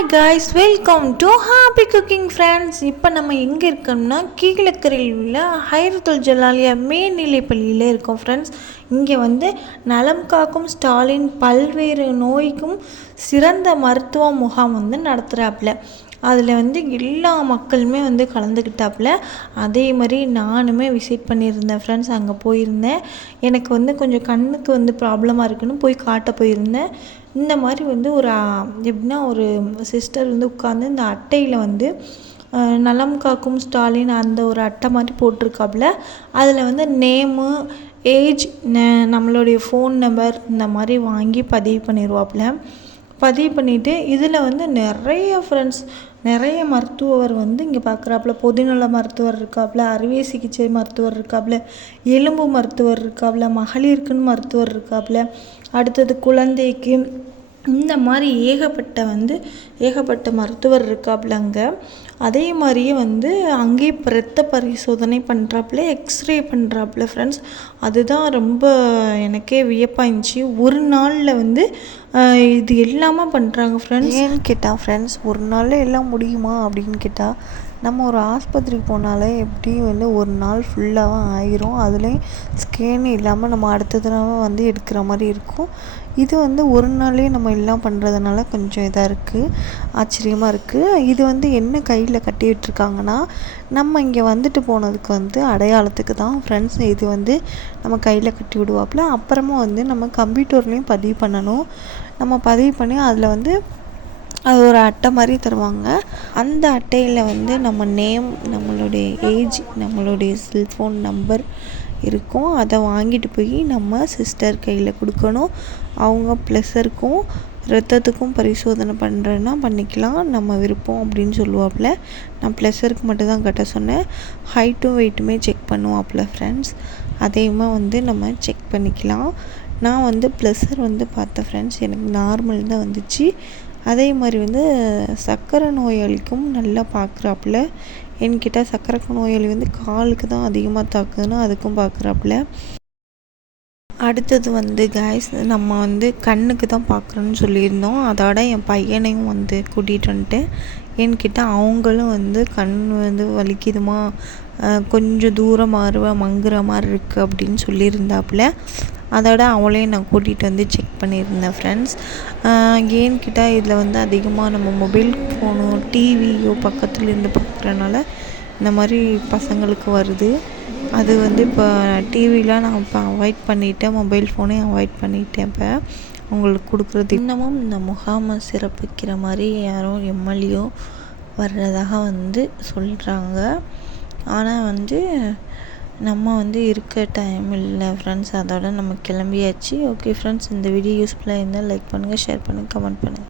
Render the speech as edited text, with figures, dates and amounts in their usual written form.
Hi guys, welcome to happy cooking friends. இப்போ நம்ம எங்கே இருக்கோம்னா கீழக்கரையில் உள்ள ஹைரத்துல் ஜலாலியா மேல்நிலைப்பள்ளியில் இருக்கோம் ஃப்ரெண்ட்ஸ். இங்கே நலம் காக்கும் ஸ்டாலின் பல்வேறு நோய்க்கும் சிறந்த மருத்துவ முகாம் நடத்துகிறாப்புல. அதில் எல்லா மக்களுமே கலந்துக்கிட்டாப்புல. அதே மாதிரி நானுமே விசிட் பண்ணியிருந்தேன் ஃப்ரெண்ட்ஸ். அங்கே போயிருந்தேன். எனக்கு கொஞ்சம் கண்ணுக்கு ப்ராப்ளமாக இருக்குன்னு போய் காட்ட போயிருந்தேன். இந்த மாதிரி ஒரு எப்படின்னா ஒரு சிஸ்டர் உட்காந்து இந்த அட்டையில் நலம் காக்கும் ஸ்டாலின் அந்த ஒரு அட்டை மாதிரி போட்டிருக்காப்புல. அதில் நேமு, ஏஜ், நம்மளுடைய ஃபோன் நம்பர் இந்த மாதிரி வாங்கி பதிவு பண்ணிடுவாப்புல. பதிவு பண்ணிவிட்டு இதில் நிறைய மருத்துவர் இங்கே பார்க்குறாப்புல. பொதுநல மருத்துவர் இருக்காப்புல, அறுவை சிகிச்சை மருத்துவர் இருக்காப்புல, எலும்பு மருத்துவர் இருக்காப்புல, மகளிருக்குன்னு மருத்துவர் இருக்காப்புல, அடுத்தது குழந்தைக்கு, இந்த மாதிரி ஏகப்பட்ட மருத்துவர் இருக்காப்புல அங்கே. அதே மாதிரியே அங்கேயே இரத்த பரிசோதனை பண்ணுறாப்புல, எக்ஸ்ரே பண்ணுறாப்புல ஃப்ரெண்ட்ஸ். அதுதான் ரொம்ப எனக்கே வியப்பாயிருந்துச்சு. ஒரு நாளில் இது எல்லாமே பண்ணுறாங்க ஃப்ரெண்ட்ஸ். ஏன்னு கேட்டால் ஃப்ரெண்ட்ஸ், ஒரு நாளில் எல்லாம் முடியுமா அப்படின்னு கேட்டால், நம்ம ஒரு ஆஸ்பத்திரிக்கு போனாலே எப்படி ஒரு நாள் ஃபுல்லாக ஆயிரும். அதுலேயும் ஸ்கேன் இல்லாமல் நம்ம அடுத்த தடவை எடுக்கிற மாதிரி இருக்கும். இது ஒரு நாள்லேயே நம்ம எல்லாம் பண்ணுறதுனால கொஞ்சம் இதாக இருக்குது, ஆச்சரியமாக இருக்குது. இது என்ன கையில் கட்டி விட்டுருக்காங்கன்னா, நம்ம இங்கே வந்துட்டு போனதுக்கு அடையாளத்துக்கு தான் ஃப்ரெண்ட்ஸ். இது நம்ம கையில் கட்டி விடுவாப்புல. அப்புறமா நம்ம கம்ப்யூட்டர்லேயும் பதிவு பண்ணணும். நம்ம பதிவு பண்ணி அதில் அது ஒரு அட்டை மாதிரி தருவாங்க. அந்த அட்டையில் நம்ம நேம், நம்மளுடைய ஏஜ், நம்மளுடைய செல்ஃபோன் நம்பர் இருக்கும். அதை வாங்கிட்டு போய் நம்ம சிஸ்டர் கையில் கொடுக்கணும். அவங்க ப்ளஸருக்கும் ரத்தத்துக்கும் பரிசோதனை பண்ணுறேன்னா பண்ணிக்கலாம், நம்ம விருப்பம் அப்படின்னு சொல்லுவாப்புல. நான் ப்ளஸருக்கு மட்டும்தான் கட்ட சொன்னேன். ஹைட்டும் வெயிட்டுமே செக் பண்ணுவாப்புல ஃப்ரெண்ட்ஸ். அதையுமே நம்ம செக் பண்ணிக்கலாம். நான் ப்ளஸர் பார்த்தேன் ஃப்ரெண்ட்ஸ். எனக்கு நார்மல் தான் வந்துச்சு. அதே மாதிரி சர்க்கரை நோயாளிக்கும் நல்லா பார்க்குறாப்புல. என்கிட்ட சர்க்கரை நோயாளி காலுக்கு தான் அதிகமாக தாக்குதுன்னா அதுக்கும் பார்க்குறாப்புல. அடுத்தது காய்ஸ், நம்ம கண்ணுக்கு தான் பார்க்குறோன்னு சொல்லியிருந்தோம். அதோட என் பையனையும் கூட்டிகிட்டு வந்துட்டேன். என்கிட்ட அவங்களும் கண் வலிக்குதுமா, கொஞ்சம் தூரம் மங்குற மாதிரி இருக்குது அப்படின்னு சொல்லியிருந்தாப்புல. அதோட அவளையும் நான் கூட்டிகிட்டு செக் பண்ணியிருந்தேன் ஃப்ரெண்ட்ஸ். ஏன்கிட்ட இதில் அதிகமாக நம்ம மொபைல் ஃபோனோ டிவியோ பக்கத்தில் இருந்து பார்க்குறனால இந்த மாதிரி பசங்களுக்கு வருது. அது இப்போ டிவிலாம் நான் இப்போ அவாய்ட் பண்ணிவிட்டேன், மொபைல் ஃபோனையும் அவாய்ட் பண்ணிவிட்டேன். இப்போ அவங்களுக்கு கொடுக்குறது. இன்னமும் இந்த முகாமை சிறப்பிக்கிற மாதிரி யாரும் எம்எல்ஏ வர்றதாக சொல்கிறாங்க. ஆனால் நம்ம இருக்க டைம் இல்லை ஃப்ரெண்ட்ஸ். அதோட நம்ம கிளம்பியாச்சு. ஓகே ஃப்ரெண்ட்ஸ், இந்த வீடியோ யூஸ்ஃபுல்லாக இருந்தால் லைக் பண்ணுங்கள், ஷேர் பண்ணுங்கள், கமெண்ட் பண்ணுங்கள்.